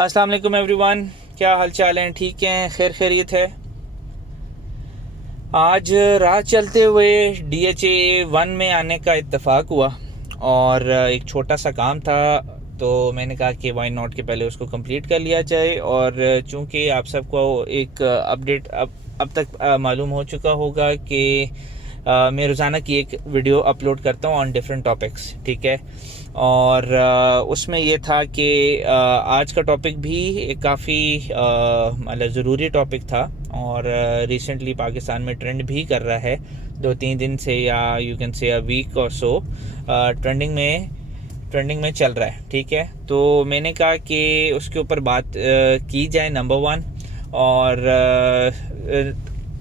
अस्सलाम वालेकुम एवरीवन, क्या हाल चाल हैं? ठीक हैं? खैर खैरियत है। आज राह चलते हुए DHA 1 में आने का इत्तेफाक हुआ और एक छोटा सा काम था, तो मैंने कहा कि वाई नॉट के पहले उसको कंप्लीट कर लिया जाए। और चूँकि आप सबको एक अपडेट अब तक मालूम हो चुका होगा कि मैं रोज़ाना की एक वीडियो अपलोड करता हूँ ऑन डिफरेंट टॉपिक्स, ठीक है। और उसमें ये था कि आज का टॉपिक भी काफ़ी मतलब ज़रूरी टॉपिक था और रिसेंटली पाकिस्तान में ट्रेंड भी कर रहा है 2-3 दिन से, या you can say a week और सो ट्रेंडिंग में चल रहा है, ठीक है। तो मैंने कहा कि उसके ऊपर बात की जाए, नंबर 1। और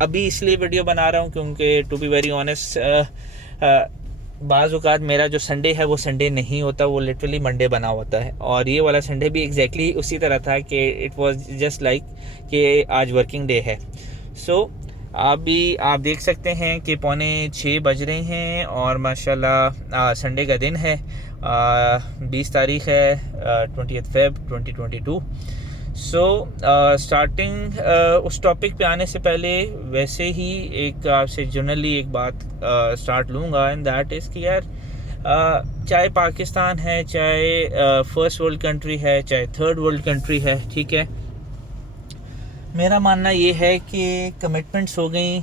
अभी इसलिए वीडियो बना रहा हूँ क्योंकि टू बी वेरी ऑनेस्ट बाज़ औक़ात मेरा जो संडे है वो संडे नहीं होता, वो लिटरली मंडे बना होता है। और ये वाला संडे भी एग्जैक्टली उसी तरह था कि इट वाज जस्ट लाइक कि आज वर्किंग डे है। सो अभी आप देख सकते हैं कि 5:45 बज रहे हैं और माशाल्लाह संडे का दिन है। 20 तारीख़ है, 20 फ़रवरी 2022। सो स्टार्टिंग उस टॉपिक पे आने से पहले वैसे ही एक आपसे जनरली एक बात स्टार्ट लूँगा, एंड दैट इज़ कि यार चाहे पाकिस्तान है, चाहे फर्स्ट वर्ल्ड कंट्री है, चाहे थर्ड वर्ल्ड कंट्री है, ठीक है, मेरा मानना ये है कि कमिटमेंट्स हो गई,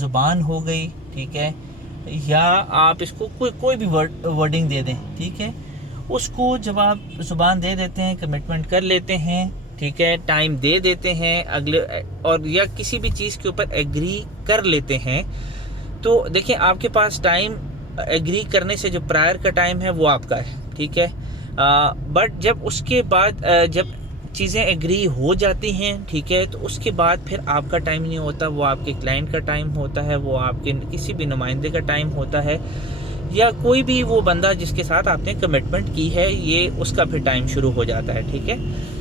ज़ुबान हो गई, ठीक है, या आप इसको कोई भी वर्डिंग दे दें, ठीक है, उसको जब आप ज़ुबान दे देते हैं, कमिटमेंट कर लेते हैं, ठीक है, टाइम दे देते हैं अगले, और या किसी भी चीज़ के ऊपर एग्री कर लेते हैं, तो देखिए आपके पास टाइम एग्री करने से जो प्रायर का टाइम है वो आपका है, ठीक है। बट जब उसके बाद जब चीज़ें एग्री हो जाती हैं, ठीक है, तो उसके बाद फिर आपका टाइम नहीं होता, वो आपके क्लाइंट का टाइम होता है, वो आपके किसी भी नुमाइंदे का टाइम होता है, या कोई भी वो बंदा जिसके साथ आपने कमिटमेंट की है, ये उसका फिर टाइम शुरू हो जाता है, ठीक है।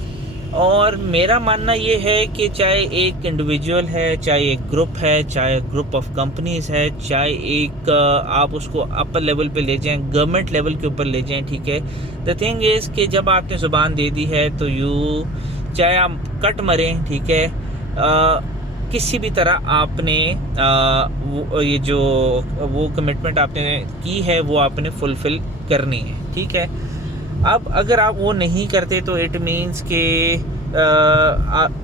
और मेरा मानना ये है कि चाहे एक इंडिविजुअल है, चाहे एक ग्रुप है, चाहे ग्रुप ऑफ कंपनीज़ है, चाहे एक आप उसको अपर लेवल पे ले जाएं, गवर्नमेंट लेवल के ऊपर ले जाएं, ठीक है। द थिंग इज़ कि जब आपने ज़ुबान दे दी है तो चाहे आप कट मरें, ठीक है, किसी भी तरह आपने ये जो वो कमिटमेंट आपने की है वो आपने फुलफ़िल करनी है, ठीक है। अब अगर आप वो नहीं करते तो इट मीन्स कि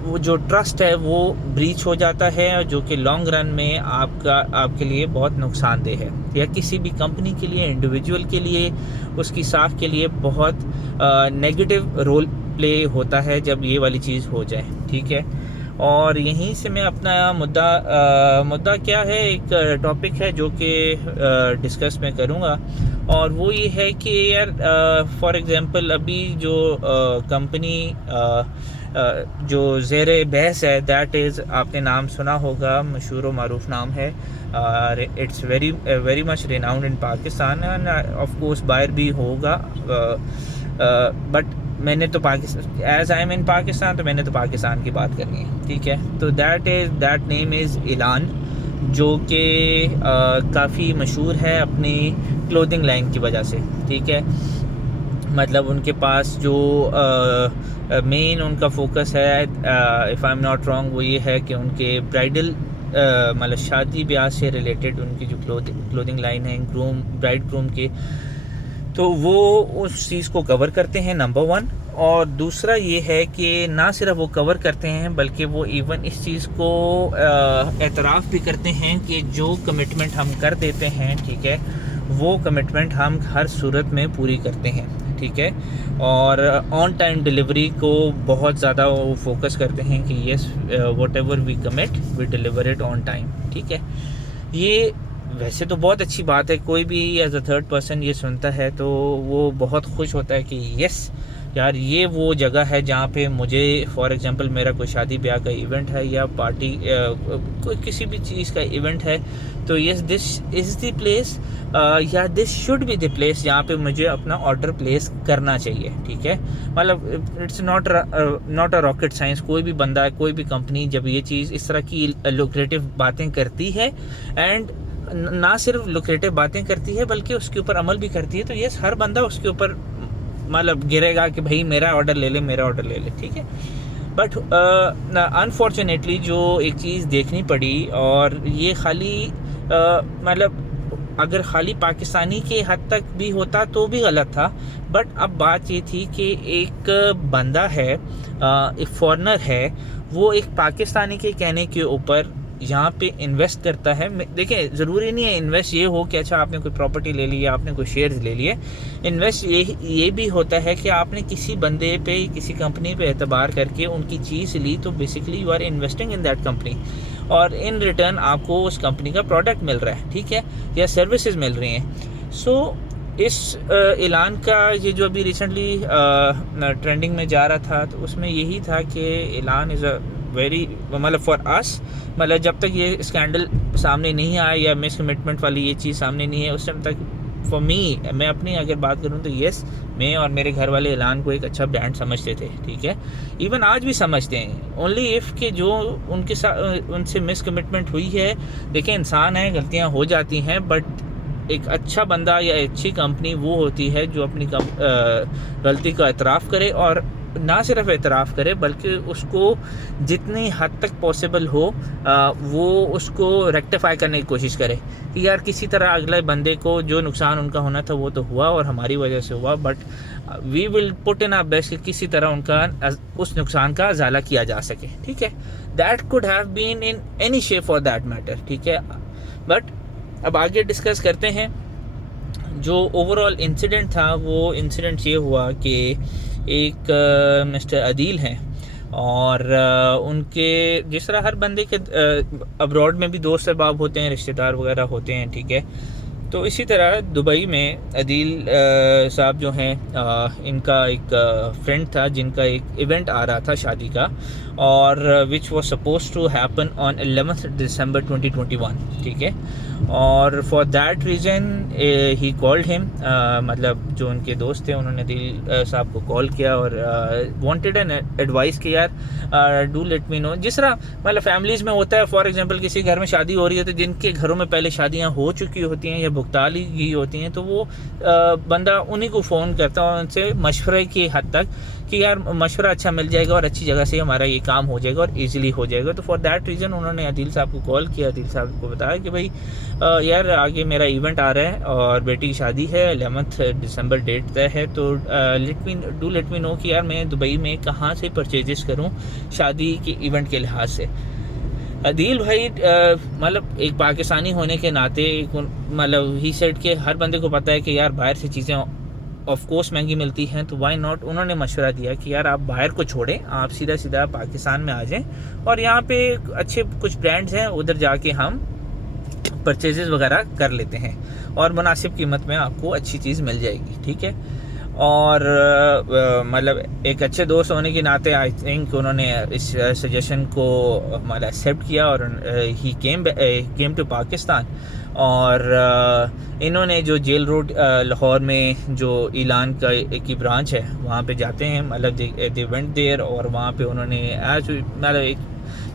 वो जो ट्रस्ट है वो ब्रीच हो जाता है, जो कि लॉन्ग रन में आपके लिए बहुत नुकसानदेह है, या किसी भी कंपनी के लिए, इंडिविजुअल के लिए, उसकी साख के लिए बहुत नेगेटिव रोल प्ले होता है जब ये वाली चीज़ हो जाए, ठीक है। और यहीं से मैं अपना मुद्दा क्या है, एक टॉपिक है जो कि डिस्कस मैं करूँगा, और वो ये है कि यार फॉर एग्ज़ाम्पल अभी जो कंपनी जो ज़ेरे बहस है, दैट इज़, आपने नाम सुना होगा, मशहूर व मारूफ नाम है, it's very much renowned in Pakistan, end of course बाहर भी होगा, बट मैंने तो पाकिस्तान, एज आई एम इन पाकिस्तान, तो मैंने तो पाकिस्तान की बात करनी है, ठीक है। तो दैट नेम इज़ इलान, जो कि काफ़ी मशहूर है अपनी क्लोथिंग लाइन की वजह से, ठीक है। मतलब उनके पास जो मेन उनका फोकस है, if I am not wrong, वो ये है कि उनके ब्राइडल मतलब शादी ब्याह से रिलेटेड उनकी जो क्लोथिंग लाइन है, ब्राइड ग्रूम की, तो वो उस चीज़ को कवर करते हैं, नंबर 1। और दूसरा ये है कि ना सिर्फ वो कवर करते हैं बल्कि वो इवन इस चीज़ को एतराफ़ भी करते हैं कि जो कमिटमेंट हम कर देते हैं, ठीक है, वो कमिटमेंट हम हर सूरत में पूरी करते हैं, ठीक है। और ऑन टाइम डिलीवरी को बहुत ज़्यादा वो फोकस करते हैं कि yes, whatever we commit we deliver it on time, ठीक है। ये वैसे तो बहुत अच्छी बात है, कोई भी एज अ थर्ड पर्सन ये सुनता है तो वो बहुत खुश होता है कि यस यार, ये वो जगह है जहाँ पे मुझे, फॉर एग्जांपल मेरा कोई शादी ब्याह का इवेंट है या पार्टी, कोई किसी भी चीज़ का इवेंट है, तो yes, this is the place, या this should be the place जहाँ पे मुझे अपना ऑर्डर प्लेस करना चाहिए, ठीक है। मतलब it's not a rocket science. कोई भी बंदा, कोई भी कंपनी जब ये चीज़ इस तरह की लुक्रेटिव बातें करती है, एंड ना सिर्फ लुक्रेटिव बातें करती है बल्कि उसके ऊपर अमल भी करती है, तो यस, हर बंदा उसके ऊपर मतलब गिरेगा कि भाई मेरा ऑर्डर ले ले, मेरा ऑर्डर ले ले, ठीक है। बट अनफॉर्चुनेटली जो एक चीज़ देखनी पड़ी, और ये खाली मतलब अगर खाली पाकिस्तानी के हद तक भी होता तो भी गलत था, बट अब बात ये थी कि एक बंदा है, एक फॉरेनर है, वो एक पाकिस्तानी के कहने के ऊपर यहाँ पे इन्वेस्ट करता है। देखिए, ज़रूरी नहीं है इन्वेस्ट ये हो कि अच्छा आपने कोई प्रॉपर्टी ले ली या आपने कोई शेयर्स ले लिए। इन्वेस्ट ये भी होता है कि आपने किसी बंदे पे, किसी कंपनी पे एतबार करके उनकी चीज़ ली, तो basically you are investing in that company, और इन रिटर्न आपको उस कंपनी का प्रोडक्ट मिल रहा है, ठीक है, या सर्विसेज मिल रही हैं। सो इस ऐलान का ये जो अभी रिसेंटली ट्रेंडिंग में जा रहा था, तो उसमें यही था कि ऐलान इज़ अ वेरी, मतलब फॉर अस, मतलब जब तक ये स्कैंडल सामने नहीं आया या मिस कमिटमेंट वाली ये चीज़ सामने नहीं है, उस टाइम तक फॉर मी, मैं अपनी अगर बात करूँ तो येस, मैं और मेरे घर वाले ऐलान को एक अच्छा ब्रांड समझते थे, ठीक है, इवन आज भी समझते हैं। ओनली इफ़ कि जो उनके साथ उनसे मिस कमिटमेंट हुई है, देखिए इंसान है, गलतियाँ हो जाती हैं, बट एक अच्छा बंदा या अच्छी कंपनी वो होती है जो अपनी गलती का एतराफ़ करे, और ना सिर्फ एतराफ़ करे बल्कि उसको जितनी हद तक पॉसिबल हो वो उसको रेक्टिफाई करने की कोशिश करे कि यार किसी तरह अगले बंदे को जो नुकसान उनका होना था वो तो हुआ और हमारी वजह से हुआ, but we will put in our best कि किसी तरह उनका उस नुकसान का अजाला किया जा सके, ठीक है। That could have been in any shape for that matter, ठीक है। बट अब आगे डिस्कस करते हैं। जो ओवरऑल इंसिडेंट था, वो इंसिडेंट ये हुआ कि एक मिस्टर अदील हैं, और उनके जिस तरह हर बंदे के अब्रॉड में भी दोस्त अहबाब होते हैं, रिश्तेदार वगैरह होते हैं, ठीक है। तो इसी तरह दुबई में अदील साहब जो हैं, इनका एक फ्रेंड था जिनका एक इवेंट आ रहा था शादी का, और which was suppose to happen on 11 December 2021, ठीक है। और for that reason he called him, मतलब जो उनके दोस्त थे उन्होंने अदील साहब को कॉल किया और वांटेड एन एडवाइस कि यार डू लेट मी नो। जिस तरह मतलब फैमिलीज़ में होता है, फॉर एग्जांपल किसी घर में शादी हो रही है तो जिनके घरों में पहले शादियां हो चुकी होती हैं या भुगता ली गई होती हैं, तो वो बंदा उन्हीं को फ़ोन करता है और उनसे मशवरे की हद तक कि यार मशवरा अच्छा मिल जाएगा और अच्छी जगह से हमारा ये काम हो जाएगा और इजीली हो जाएगा। तो फॉर दैट रीज़न उन्होंने अदील साहब को कॉल किया, अदील साहब को बताया कि भाई यार आगे मेरा इवेंट आ रहा है और बेटी की शादी है, 11 दिसंबर डेट तय है, तो लेट मी नो कि यार मैं दुबई में कहाँ से परचेजेस करूँ शादी के इवेंट के लिहाज से। अदील भाई मतलब एक पाकिस्तानी होने के नाते मतलब ही सेड के हर बंदे को पता है कि यार बाहर से चीज़ें ऑफ कोर्स महंगी मिलती हैं, तो वाई नॉट। उन्होंने मशवरा दिया कि यार आप बाहर को छोड़ें, आप सीधा सीधा पाकिस्तान में आ जाएं और यहाँ पे अच्छे कुछ ब्रांड्स हैं, उधर जाके हम परचेजेस वगैरह कर लेते हैं और मुनासिब कीमत में आपको अच्छी चीज़ मिल जाएगी, ठीक है। और मतलब एक अच्छे दोस्त होने के नाते आई थिंक उन्होंने इस सजेशन को मतलब एक्सेप्ट किया और ही केम टू पाकिस्तान। और इन्होंने जो जेल रोड लाहौर में जो ऐलान की ब्रांच है वहाँ पे जाते हैं, मतलब दे वेंट देयर, और वहाँ पे उन्होंने मतलब एक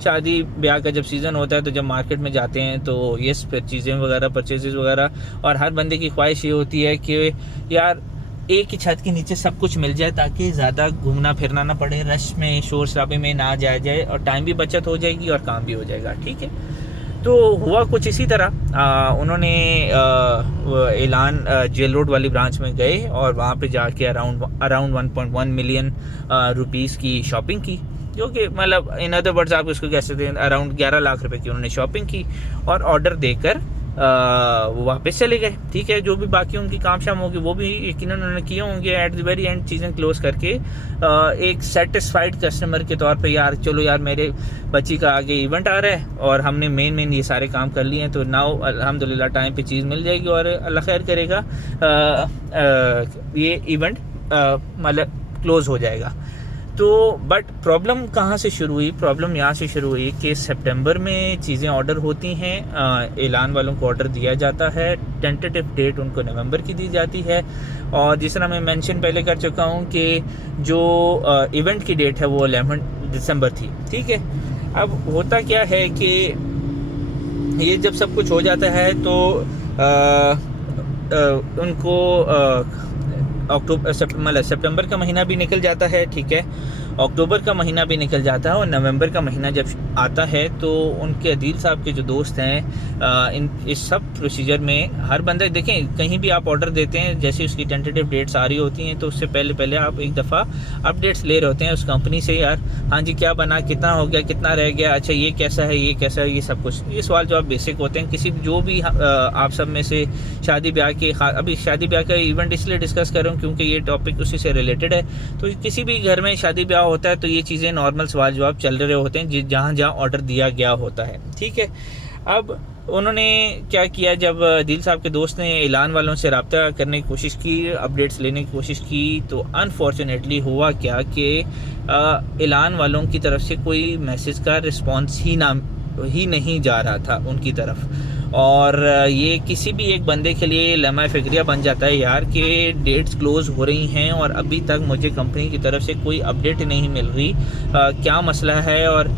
शादी ब्याह का जब सीज़न होता है तो जब मार्केट में जाते हैं तो ये चीज़ें वगैरह परचेजेस वगैरह, और हर बंदे की ख्वाहिश ये होती है कि यार एक ही छत के नीचे सब कुछ मिल जाए ताकि ज़्यादा घूमना फिरना ना पड़े, रश में शोर शराबे में ना जाया जाए और टाइम भी बचत हो जाएगी और काम भी हो जाएगा, ठीक है। तो हुआ कुछ इसी तरह, उन्होंने ऐलान जेल रोड वाली ब्रांच में गए और वहाँ पे जाके अराउंड 1.1 मिलियन रुपीस की शॉपिंग की, जो कि मतलब इन अदर वर्ड्स आप इसको कह सकते हैं अराउंड 11 लाख रुपए की उन्होंने शॉपिंग की और ऑर्डर देकर वो वापस चले गए, ठीक है। जो भी बाकी उनकी काम शाम होगी वो भी यकीनन उन्होंने किए होंगे। एट द वेरी एंड चीज़ें क्लोज करके एक सेटिस्फाइड कस्टमर के तौर पे यार चलो यार मेरे बच्ची का आगे इवेंट आ रहा है और हमने मेन ये सारे काम कर लिए हैं, तो नाउ अल्हम्दुलिल्लाह टाइम पे चीज़ मिल जाएगी और अल्लाह खैर करेगा ये इवेंट मतलब क्लोज हो जाएगा। तो बट प्रॉब्लम कहाँ से शुरू हुई? प्रॉब्लम यहाँ से शुरू हुई कि सितंबर में चीज़ें ऑर्डर होती हैं, ऐलान वालों को ऑर्डर दिया जाता है, टेंटेटिव डेट उनको नवंबर की दी जाती है, और जिस तरह मैं मेंशन पहले कर चुका हूँ कि जो इवेंट की डेट है वो 11 दिसंबर थी, ठीक है। अब होता क्या है कि ये जब सब कुछ हो जाता है तो उनको सितंबर का महीना भी निकल जाता है, ठीक है, अक्टूबर का महीना भी निकल जाता है और नवंबर का महीना जब आता है तो उनके अदील साहब के जो दोस्त हैं इस सब प्रोसीजर में हर बंदे देखें, कहीं भी आप ऑर्डर देते हैं जैसे उसकी टेंटेटिव डेट्स आ रही होती हैं तो उससे पहले आप एक दफ़ा अपडेट्स ले रहे होते हैं उस कंपनी से, यार हाँ जी क्या बना, कितना हो गया, कितना रह गया, अच्छा ये कैसा है, ये कैसा है, ये सब कुछ, ये सवाल जवाब बेसिक होते हैं। किसी जो भी आप सब में से शादी ब्याह के, अभी शादी ब्याह का इवेंट इसलिए डिस्कस कर रहा हूँ क्योंकि ये टॉपिक उसी से रिलेटेड है। तो किसी भी घर में शादी ब्याह होता है तो ये चीज़ें नॉर्मल सवाल जवाब चल रहे होते हैं जहाँ जहाँ ऑर्डर दिया गया होता है, ठीक है। अब उन्होंने क्या किया, जब दिल साहब के दोस्त ने ऐलान वालों से रब्ता करने की कोशिश की, अपडेट्स लेने की कोशिश की, तो अनफॉर्चुनेटली हुआ क्या कि ऐलान वालों की तरफ से कोई मैसेज का रिस्पॉन्स ही नहीं जा रहा था उनकी तरफ। और ये किसी भी एक बंदे के लिए लम्हा फिक्रिया बन जाता है यार कि डेट्स क्लोज हो रही हैं और अभी तक मुझे कंपनी की तरफ से कोई अपडेट नहीं मिल रही, क्या मसला है। और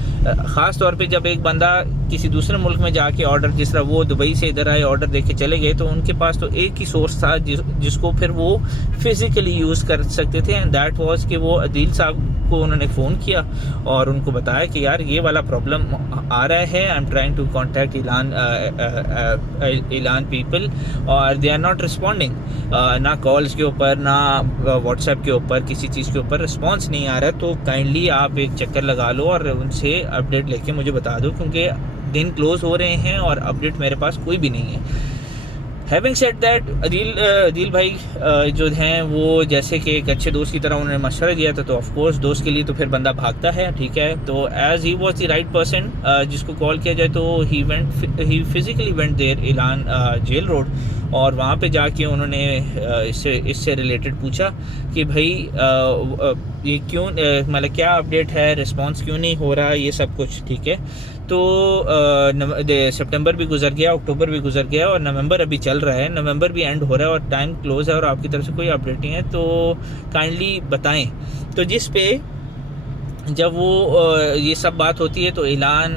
ख़ास तौर पे जब एक बंदा किसी दूसरे मुल्क में जाके ऑर्डर, जिस तरह वो दुबई से इधर आए ऑर्डर देके चले गए, तो उनके पास तो एक ही सोर्स था जिसको फिर वो फिज़िकली यूज़ कर सकते थे, एंड दैट वाज कि वो अदील साहब को उन्होंने फ़ोन किया और उनको बताया कि यार ये वाला प्रॉब्लम आ रहा है, I am trying to contact ऐलान पीपल और दे आर नॉट रिस्पॉन्डिंग, ना कॉल्स के ऊपर ना व्हाट्सएप के ऊपर किसी चीज़ के ऊपर रिस्पॉन्स नहीं आ रहा है, तो काइंडली आप एक चक्कर लगा लो और उनसे अपडेट लेके मुझे बता दो क्योंकि दिन क्लोज हो रहे हैं और अपडेट मेरे पास कोई भी नहीं है। हैविंग सेड दैट अदील भाई जो हैं वो जैसे कि एक अच्छे दोस्त की तरह उन्होंने मशवरा दिया था, तो ऑफ कोर्स दोस्त के लिए तो फिर बंदा भागता है, ठीक है। तो as he was the right person जिसको कॉल किया जाए, तो ही फिजिकली वेंट देयर ऐलान जेल रोड, और वहाँ पे जाके उन्होंने इससे रिलेटेड पूछा कि भाई ये क्यों, मतलब क्या अपडेट है, रिस्पांस क्यों नहीं हो रहा, ये सब कुछ, ठीक है। तो सितंबर भी गुजर गया, अक्टूबर भी गुजर गया और नवंबर अभी चल रहा है, नवंबर भी एंड हो रहा है और टाइम क्लोज है और आपकी तरफ से कोई अपडेट नहीं है, तो काइंडली बताएं। तो जिस पे जब वो ये सब बात होती है तो ऐलान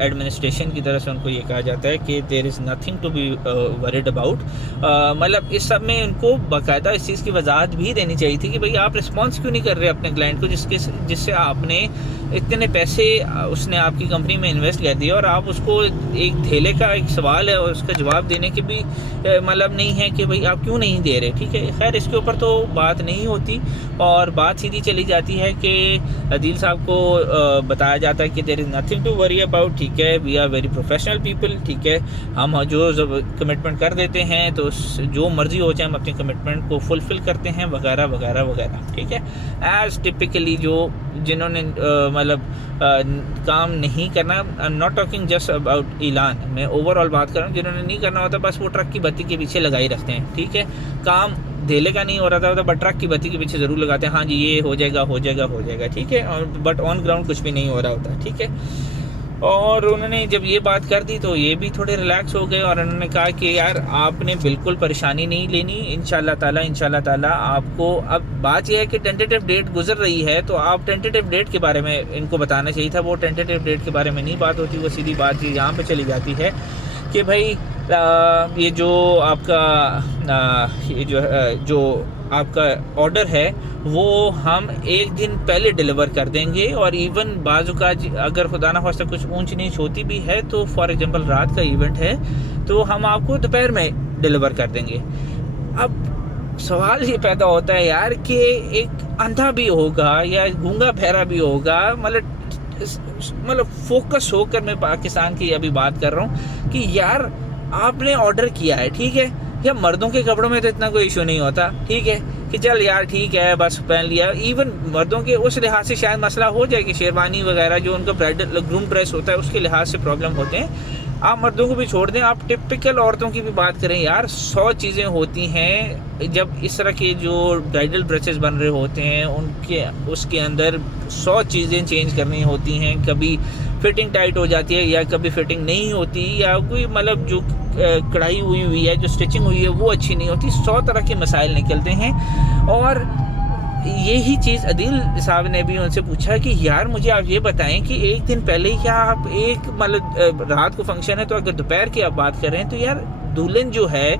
एडमिनिस्ट्रेशन की तरफ से उनको ये कहा जाता है कि there is nothing to be worried about, मतलब इस सब में उनको बाकायदा इस चीज़ की वजाहत भी देनी चाहिए थी कि भाई आप रिस्पॉन्स क्यों नहीं कर रहे अपने क्लाइंट को जिससे आपने इतने पैसे उसने आपकी कंपनी में इन्वेस्ट कर दिए और आप उसको एक धेले का एक सवाल है और उसका जवाब देने की भी मतलब नहीं है कि भाई आप क्यों नहीं दे रहे, ठीक है। खैर इसके ऊपर तो बात नहीं होती और बात सीधी चली जाती है कि अदील साहब को बताया जाता है कि there is nothing to worry about, ठीक है, we are very professional people, ठीक है, हम जो कमिटमेंट कर देते हैं तो जो मर्जी हो जाए हम अपनी कमिटमेंट को फुलफ़िल करते हैं वगैरह वगैरह वगैरह, ठीक है। एज़ टिपिकली जो जिन्होंने मतलब काम नहीं करना, I am not talking just about ऐलान, मैं ओवरऑल बात कर रहा हूँ, जिन्होंने नहीं करना होता बस वो ट्रक की बत्ती के पीछे लगाई रखते हैं, ठीक है। काम धेले का नहीं हो रहा था बट ट्रक की बत्ती के पीछे ज़रूर लगाते हैं, हाँ जी ये हो जाएगा हो जाएगा हो जाएगा, ठीक है, और बट ऑन ग्राउंड कुछ भी नहीं हो रहा होता, ठीक है। और उन्होंने जब ये बात कर दी तो ये भी थोड़े रिलैक्स हो गए और उन्होंने कहा कि यार आपने बिल्कुल परेशानी नहीं लेनी, इंशाल्लाह ताला आपको, अब बात यह है कि टेंटेटिव डेट गुजर रही है तो आप टेंटेटिव डेट के बारे में इनको बताना चाहिए था, वो टेंटेटिव डेट के बारे में नहीं बात होती, वो सीधी बात यहाँ पे चली जाती है कि भाई ये जो आपका जो आपका ऑर्डर है वो हम एक दिन पहले डिलीवर कर देंगे, और इवन बाजू का अगर खुदा ना खास्ता कुछ ऊंच नीच होती भी है तो फॉर एग्जांपल रात का इवेंट है तो हम आपको दोपहर में डिलीवर कर देंगे। अब सवाल ये पैदा होता है यार कि एक अंधा भी होगा या गूंगा बहरा भी होगा, मतलब फोकस होकर मैं पाकिस्तान की अभी बात कर रहा हूँ कि यार आपने ऑर्डर किया है, ठीक है, या मर्दों के कपड़ों में तो इतना कोई इशू नहीं होता, ठीक है, कि चल यार ठीक है बस पहन लिया, इवन मर्दों के उस लिहाज से शायद मसला हो जाए कि शेरवानी वगैरह जो उनका ब्राइडल ग्रूम ड्रेस होता है उसके लिहाज से प्रॉब्लम होते हैं, आप मर्दों को भी छोड़ दें, आप टिपिकल औरतों की भी बात करें यार, 100 चीज़ें होती हैं जब इस तरह के जो ब्राइडल ड्रेसेस बन रहे होते हैं उनके उसके अंदर 100 चीज़ें चेंज करनी होती हैं, कभी फिटिंग टाइट हो जाती है या कभी फिटिंग नहीं होती, या कोई मतलब जो कढ़ाई हुई है जो स्टिचिंग हुई है वो अच्छी नहीं होती, 100 तरह के मसाइल निकलते हैं। और यही चीज़ अदील साहब ने भी उनसे पूछा कि यार मुझे आप ये बताएं कि एक दिन पहले ही क्या आप एक मतलब रात को फंक्शन है तो अगर दोपहर की आप बात कर रहे हैं तो यार दुल्हन जो है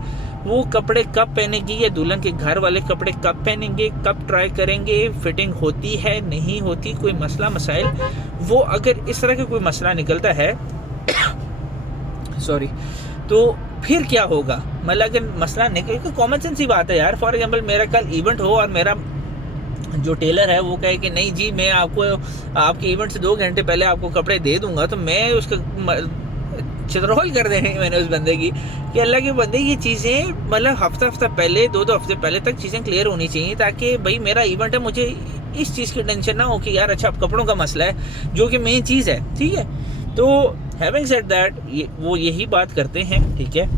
वो कपड़े कब पहनेगी या दुल्हन के घर वाले कपड़े कब पहनेंगे, कब ट्राई करेंगे, फिटिंग होती है नहीं होती, कोई मसला मसाइल, वो अगर इस तरह का कोई मसला निकलता है सॉरी, तो फिर क्या होगा। मतलब अगर मसला निकल, कॉमन सेंस ही बात है यार। फॉर एग्जांपल मेरा कल इवेंट हो और मेरा जो टेलर है वो कहे कि नहीं जी मैं आपको आपके इवेंट से 2 घंटे पहले आपको कपड़े दे दूंगा, तो मैं उसका चित्रहोल कर देनी मैंने उस बंदे की कि अल्लाह के बंदे ये चीज़ें मतलब हफ्ता पहले 2 हफ्ते पहले तक चीज़ें क्लियर होनी चाहिए, ताकि भाई मेरा इवेंट है, मुझे इस चीज़ की टेंशन ना हो कि यार अच्छा अब कपड़ों का मसला है जो कि मेन चीज़ है, ठीक है। तो हैविंग सेड दैट वो यही बात करते हैं, ठीक है।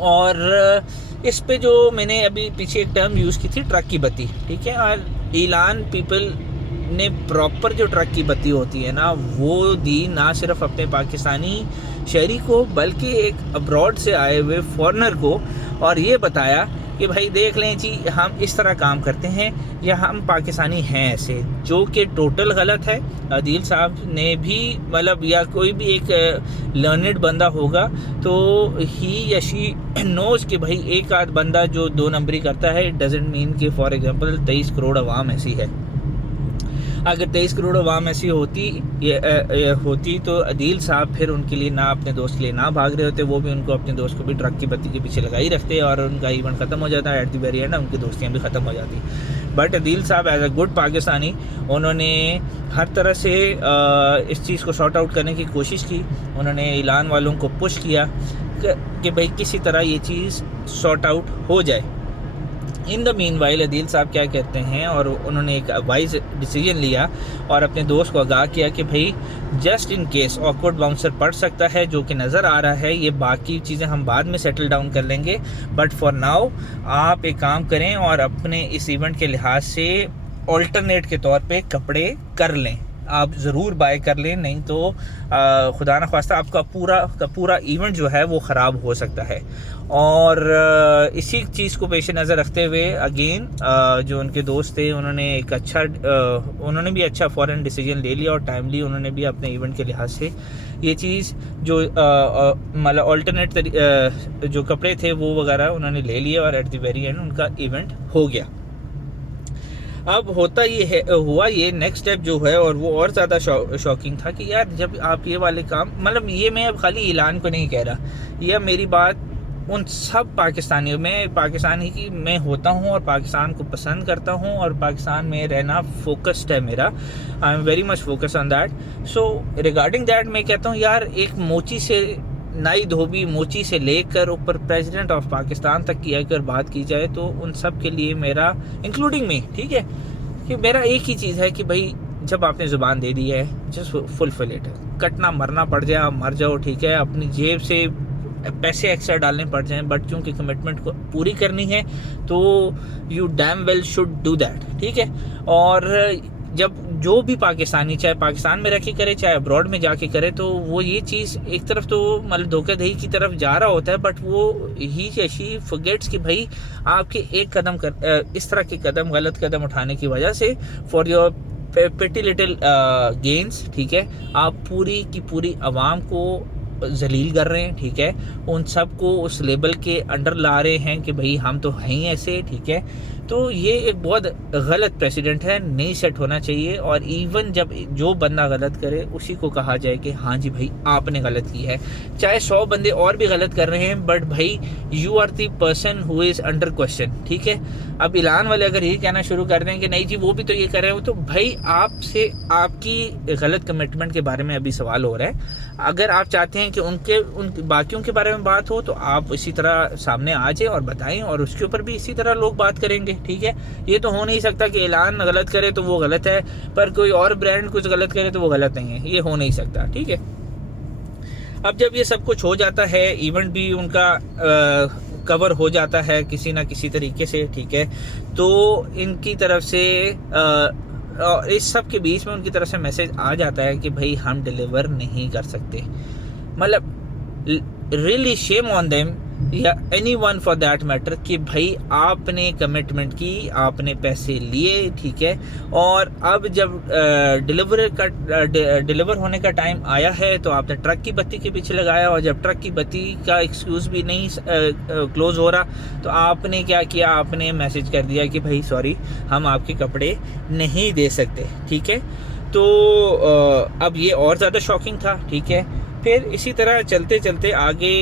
और इस पे जो मैंने अभी पीछे एक टर्म यूज़ की थी ट्रक की बत्ती, ठीक है। और ईलान पीपल ने प्रॉपर जो ट्रक की बत्ती होती है ना वो दी, ना सिर्फ अपने पाकिस्तानी शहरी को बल्कि एक अब्रॉड से आए हुए फॉरेनर को, और ये बताया कि भाई देख लें जी हम इस तरह काम करते हैं या हम पाकिस्तानी हैं ऐसे, जो कि टोटल गलत है। अदील साहब ने भी मतलब या कोई भी एक लर्नड बंदा होगा तो ही या शी नोज कि भाई एक आध बंदा जो 2 नंबरी करता है इट डजेंट मीन कि फॉर एग्जांपल 23 करोड़ अवाम ऐसी है। अगर 23 करोड़ अवाम ऐसी होती तो अदील साहब फिर उनके लिए ना अपने दोस्त के लिए ना भाग रहे होते, वो भी उनको अपने दोस्त को भी ट्रक की बत्ती के पीछे लगाई रखते और उनका इवेंट ख़त्म हो जाता है। एट द वेरी एंड उनकी दोस्तियाँ भी ख़त्म हो जाती। बट अदील साहब एज अ गुड पाकिस्तानी उन्होंने हर तरह से इस चीज़ को सॉर्ट आउट करने की कोशिश की। उन्होंने ऐलान वालों को पुश किया कि भाई किसी तरह ये चीज़ सॉर्ट आउट हो जाए। In the mean while Adeel साहब क्या कहते हैं, और उन्होंने एक वाइज डिसीजन लिया और अपने दोस्त को आगाह किया कि भाई just in case awkward bouncer पड़ सकता है जो कि नज़र आ रहा है, ये बाकी चीज़ें हम बाद में सेटल डाउन कर लेंगे, बट फॉर नाउ आप एक काम करें और अपने इस इवेंट के लिहाज से ऑल्टरनेट के तौर पे कपड़े कर लें, आप ज़रूर बाय कर लें, नहीं तो खुदा न ख्वास्ता आपका पूरा इवेंट जो है वो ख़राब हो सकता है। और इसी चीज़ को पेश नज़र रखते हुए अगेन जो उनके दोस्त थे उन्होंने भी अच्छा फ़ौरन डिसीजन ले लिया और टाइमली उन्होंने भी अपने इवेंट के लिहाज से ये चीज़ जो मतलब ऑल्टरनेट जो कपड़े थे वो वगैरह उन्होंने ले लिए और एट द वेरी एंड उनका इवेंट हो गया। अब हुआ ये नेक्स्ट स्टेप जो है, और वो और ज़्यादा शॉकिंग था कि यार जब आप ये वाले काम, मतलब ये मैं अब खाली ऐलान को नहीं कह रहा, यह मेरी बात उन सब पाकिस्तानियों में, पाकिस्तानी की मैं होता हूँ और पाकिस्तान को पसंद करता हूँ और पाकिस्तान में रहना फोकस्ड है मेरा, I am very much focus on that. So regarding that मैं कहता हूँ यार एक मोची से नाई धोबी, मोची से लेकर ऊपर प्रेसिडेंट ऑफ पाकिस्तान तक की अगर बात की जाए तो उन सब के लिए मेरा इंक्लूडिंग मी, ठीक है, कि मेरा एक ही चीज़ है कि भाई जब आपने ज़ुबान दे दी है जस्ट फुलफिल इट। कटना मरना पड़ जाए आप मर जाओ, ठीक है, अपनी जेब से पैसे एक्स्ट्रा डालने पड़ जाएं, बट क्योंकि कमिटमेंट को पूरी करनी है तो you dam well should do that, ठीक है। और जब जो भी पाकिस्तानी चाहे पाकिस्तान में रह के करे चाहे अब्रॉड में जाके करे, तो वो ये चीज़ एक तरफ तो मतलब धोखाधड़ी की तरफ जा रहा होता है, बट वो ही शी फॉरगेट्स कि भाई आपके एक कदम इस तरह के कदम, गलत कदम उठाने की वजह से फॉर योर पेटी लिटिल गेन्स, ठीक है, आप पूरी की पूरी आवाम को जलील कर रहे हैं, ठीक है, उन सब को उस लेबल के अंडर ला रहे हैं कि भाई हम तो हैं ही ऐसे, ठीक है। तो ये एक बहुत गलत प्रेसिडेंट है, नहीं सेट होना चाहिए। और इवन जब जो बंदा गलत करे उसी को कहा जाए कि हाँ जी भाई आपने गलत की है, चाहे 100 बंदे और भी गलत कर रहे हैं, बट भाई you are the person who is under question, ठीक है। अब ऐलान वाले अगर ये कहना शुरू कर दें कि नहीं जी वो भी तो ये कर रहे हो, तो भाई आपसे आपकी गलत कमिटमेंट के बारे में अभी सवाल हो रहा है। अगर आप चाहते हैं कि उन बाकियों के बारे में बात हो तो आप इसी तरह सामने आ जाए और बताएं, और उसके ऊपर भी इसी तरह लोग बात करेंगे, ठीक है। ये तो हो नहीं सकता कि ऐलान गलत करे तो वो गलत है, पर कोई और ब्रांड कुछ गलत करे तो वो गलत नहीं है, ये हो नहीं सकता, ठीक है। अब जब ये सब कुछ हो जाता है, इवेंट भी उनका कवर हो जाता है किसी ना किसी तरीके से, ठीक है, तो इनकी तरफ से और इस सब के बीच में उनकी तरफ से मैसेज आ जाता है कि भाई हम डिलीवर नहीं कर सकते। मतलब रियली शेम ऑन देम या any one for that matter कि भाई आपने कमिटमेंट की, आपने पैसे लिए, ठीक है, और अब जब डिलीवर होने का टाइम आया है तो आपने ट्रक की बत्ती के पीछे लगाया, और जब ट्रक की बत्ती का एक्सक्यूज़ भी नहीं क्लोज हो रहा तो आपने क्या किया, आपने मैसेज कर दिया कि भाई सॉरी, हम आपके कपड़े नहीं दे सकते, ठीक है। तो अब ये और ज़्यादा शॉकिंग था, ठीक है। फिर इसी तरह चलते चलते आगे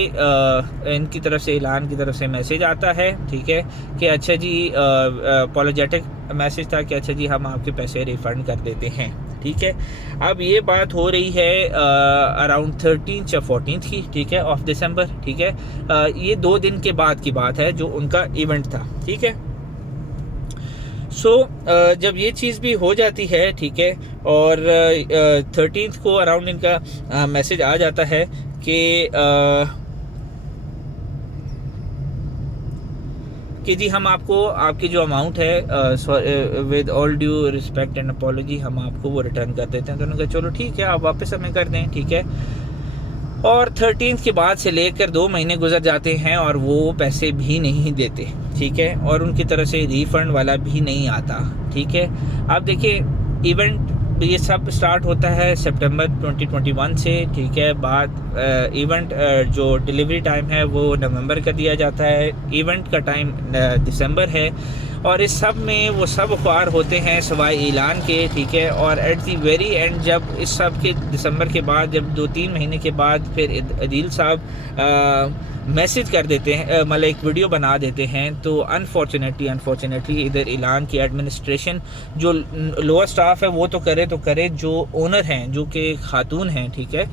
इनकी तरफ से, ऐलान की तरफ से मैसेज आता है, ठीक है, कि अच्छा जी, अपॉलोजेटिक मैसेज था कि अच्छा जी हम आपके पैसे रिफ़ंड कर देते हैं, ठीक है। अब ये बात हो रही है अराउंड 13 या 14 की, ठीक है, ऑफ दिसंबर, ठीक है। ये 2 दिन के बाद की बात है जो उनका इवेंट था, ठीक है। सो जब ये चीज़ भी हो जाती है, ठीक है, और 13 को अराउंड इनका मैसेज आ जाता है कि जी हम आपको आपकी जो अमाउंट है with all due respect and apology हम आपको वो रिटर्न कर देते हैं। तो उन्होंने कहा चलो ठीक है, आप वापस हमें कर दें, ठीक है। और 13 के बाद से लेकर 2 महीने गुजर जाते हैं और वो पैसे भी नहीं देते, ठीक है, और उनकी तरफ से रिफ़ंड वाला भी नहीं आता, ठीक है। अब देखिए, इवेंट ये सब स्टार्ट होता है सितंबर 2021 से, ठीक है। बाद इवेंट जो डिलीवरी टाइम है वो नवंबर का दिया जाता है, इवेंट का टाइम दिसंबर है, और इस सब में वो सब अखबार होते हैं सिवाय ऐलान के, ठीक है। और एट दी वेरी एंड जब इस सब के दिसंबर के बाद, जब 2-3 महीने के बाद फिर अदील साहब मैसेज कर देते हैं, मतलब एक वीडियो बना देते हैं, तो अनफॉर्चुनेटली इधर ऐलान की एडमिनिस्ट्रेशन, जो लोअर स्टाफ है वो तो करे, जो ओनर हैं, जो कि खातून हैं, ठीक है,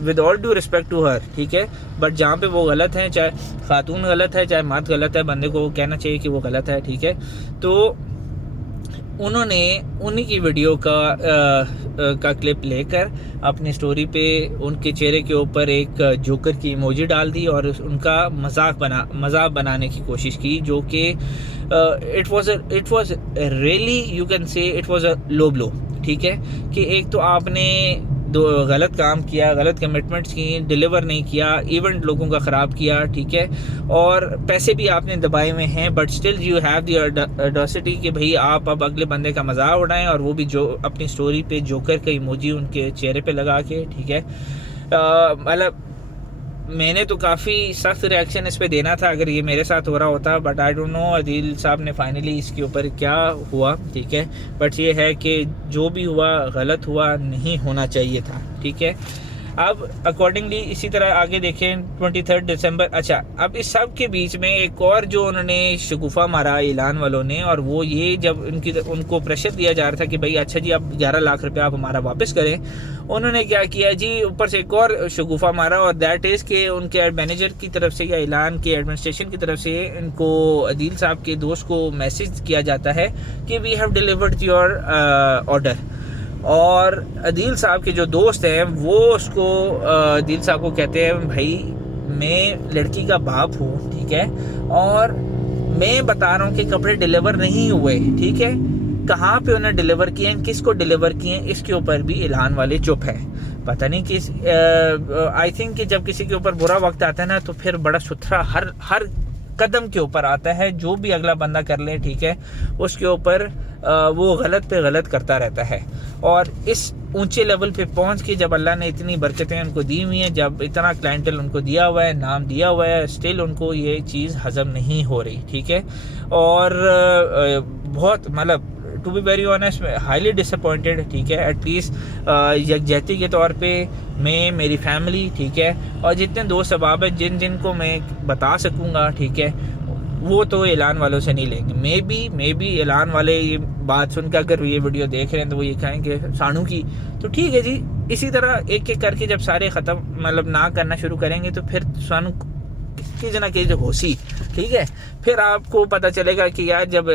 with all due respect to her, ठीक है, बट जहाँ पे वो गलत हैं, चाहे खातून गलत है चाहे मर्द गलत है, बंदे को कहना चाहिए कि वो गलत है, ठीक है। तो उन्होंने उन्हीं की वीडियो का क्लिप लेकर अपनी स्टोरी पे उनके चेहरे के ऊपर एक जोकर की इमोजी डाल दी और उनका मजाक बनाने की कोशिश की, जो कि it was really, you can say it was a low blow, ठीक है। कि एक तो आपने गलत काम किया, गलत कमिटमेंट्स की, डिलीवर नहीं किया, इवेंट लोगों का ख़राब किया, ठीक है, और पैसे भी आपने दबाए हुए हैं, but still you have the audacity कि भाई आप अब अगले बंदे का मजाक उड़ाएं, और वो भी जो अपनी स्टोरी पे जोकर का इमोजी उनके चेहरे पे लगा के, ठीक है। मतलब मैंने तो काफ़ी सख्त रिएक्शन इस पे देना था अगर ये मेरे साथ हो रहा होता, but I don't know Adeel साहब ने फाइनली इसके ऊपर क्या हुआ, ठीक है। बट ये है कि जो भी हुआ गलत हुआ, नहीं होना चाहिए था, ठीक है। अब अकॉर्डिंगली इसी तरह आगे देखें 23 दिसंबर। अच्छा, अब इस सब के बीच में एक और जो उन्होंने शगुफा मारा ऐलान वालों ने, और वो ये जब उनको प्रेशर दिया जा रहा था कि भाई अच्छा जी आप 11 लाख रुपया आप हमारा वापस करें, उन्होंने क्या किया जी, ऊपर से एक और शगुफा मारा, और दैट इज़ के उनके मैनेजर की तरफ से या ऐलान के एडमिनिस्ट्रेशन की तरफ से इनको अदील साहब के दोस्त को मैसेज किया जाता है कि we have delivered your order. और अदील साहब के जो दोस्त हैं वो उसको अदील साहब को कहते हैं भाई मैं लड़की का बाप हूँ, ठीक है, और मैं बता रहा हूँ कि कपड़े डिलीवर नहीं हुए, ठीक है, कहाँ पे उन्हें डिलीवर किए हैं, किसको डिलीवर किए हैं, इसके ऊपर भी ऐलान वाले चुप है। पता नहीं किस आई थिंक कि जब किसी के ऊपर बुरा वक्त आता है ना तो फिर बड़ा सुथरा हर कदम के ऊपर आता है, जो भी अगला बंदा कर ले, ठीक है, उसके ऊपर वो गलत पे गलत करता रहता है। और इस ऊंचे लेवल पे पहुंच के जब अल्लाह ने इतनी बरकतें उनको दी हुई हैं, जब इतना क्लाइंटल उनको दिया हुआ है, नाम दिया हुआ है, स्टिल उनको ये चीज़ हजम नहीं हो रही, ठीक है। और बहुत मतलब to be very honest highly disappointed, ठीक है। एटलीस्ट यकजहती के तौर पे मैं, मेरी फैमिली, ठीक है, और जितने दोस्त अहबाब है जिनको मैं बता सकूँगा, ठीक है, वो तो ऐलान वालों से नहीं लेंगे। मे बी ऐलान वाले ये बात सुनकर अगर ये वीडियो देख रहे हैं तो वो ये कहेंगे सानू की, तो ठीक है जी। इसी तरह एक एक करके जब सारे ख़त्म मतलब ना करना शुरू करेंगे तो फिर सानू किसी ना किसी होशी, ठीक है। फिर आपको पता चलेगा कि यार जब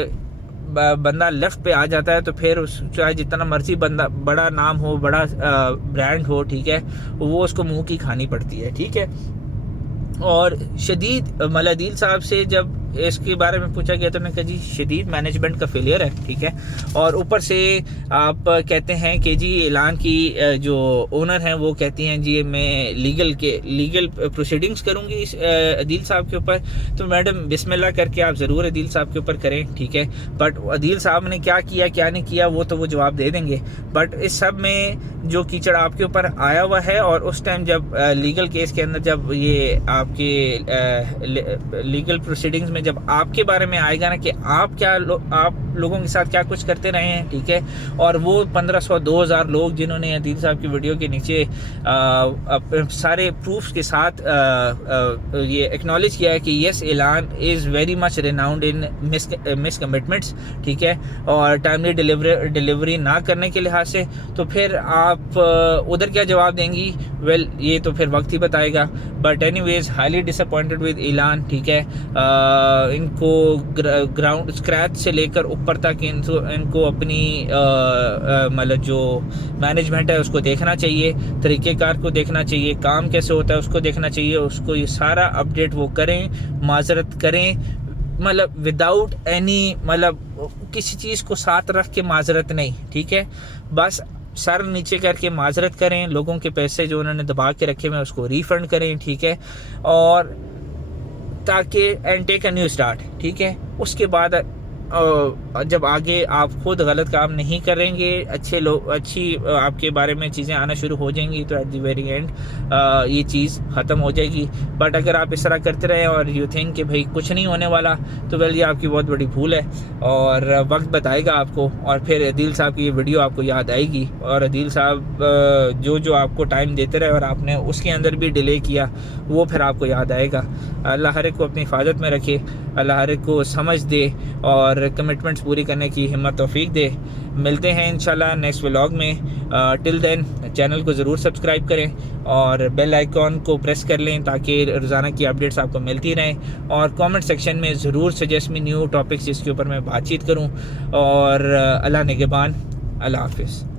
बंदा लेफ्ट पे आ जाता है तो फिर उस चाहे जितना मर्जी बंदा बड़ा नाम हो, बड़ा ब्रांड हो, ठीक है, वो उसको मुंह की खानी पड़ती है, ठीक है। और शदीद मलादील साहब से जब इसके बारे में पूछा गया तो उन्होंने कहा जी शदीद मैनेजमेंट का फेलियर है, ठीक है। और ऊपर से आप कहते हैं कि जी ऐलान की जो ओनर हैं वो कहती हैं जी मैं लीगल प्रोसीडिंग्स करूँगी इस अदील साहब के ऊपर। तो मैडम बिस्मिल्लाह करके आप ज़रूर अदील साहब के ऊपर करें, ठीक है। बट अदील साहब ने क्या किया क्या नहीं किया वो तो वो जवाब दे देंगे। बट इस सब में जो कीचड़ आपके ऊपर आया हुआ है, और उस टाइम जब लीगल केस के अंदर जब ये आपके लीगल प्रोसीडिंग्स में जब आपके बारे में आएगा ना कि आप आप लोगों के साथ क्या कुछ करते रहे हैं, ठीक है। और वो 1500-2000 लोग जिन्होंने अदील साहब की वीडियो के नीचे सारे प्रूफ्स के साथ ये एक्नॉलेज किया है कि यस ऐलान is very much renowned in miss commitments, ठीक है, और टाइमली डिलीवरी ना करने के लिहाज से। तो फिर आप उधर क्या जवाब देंगी? वेल ये तो फिर वक्त ही बताएगा। But anyways highly disappointed with ऐलान, ठीक है। इनको ग्राउंड स्क्रैच से लेकर ऊपर तक इनको अपनी मतलब जो मैनेजमेंट है उसको देखना चाहिए, तरीक़ेकार को देखना चाहिए, काम कैसे होता है उसको देखना चाहिए, उसको ये सारा अपडेट वो करें, माजरत करें, मतलब विदाउट एनी मतलब किसी चीज़ को साथ रख के माजरत नहीं, ठीक है। बस सर नीचे करके माजरत करें, लोगों के पैसे जो उन्होंने दबा के रखे हुए हैं उसको रिफ़ंड करें, ठीक है। और ताकि and take a new start, ठीक है। उसके बाद जब आगे आप खुद गलत काम नहीं करेंगे, अच्छी आपके बारे में चीज़ें आना शुरू हो जाएंगी, तो एट द वेरी एंड ये चीज़ ख़त्म हो जाएगी। बट अगर आप इस तरह करते रहे और यू थिंक कि भाई कुछ नहीं होने वाला, तो वेल ये आपकी बहुत बड़ी भूल है, और वक्त बताएगा आपको। और फिर अदील साहब की ये वीडियो आपको याद आएगी, और अदील साहब जो आपको टाइम देते रहे और आपने उसके अंदर भी डिले किया, वो फिर आपको याद आएगा। अल्लाह हर एक को अपनी हिफाजत में रखे, अल्लाह हर एक को समझ दे और कमिटमेंट्स पूरी करने की हिम्मत तौफीक दे। मिलते हैं इंशाल्लाह नेक्स्ट व्लॉग में। टिल देन चैनल को ज़रूर सब्सक्राइब करें और बेल आइकॉन को प्रेस कर लें ताकि रोज़ाना की अपडेट्स आपको मिलती रहें। और कमेंट सेक्शन में ज़रूर सजेस्ट मी न्यू टॉपिक्स जिसके ऊपर मैं बातचीत करूं। और अल्लाह निगहबान, अल्लाह हाफिज़।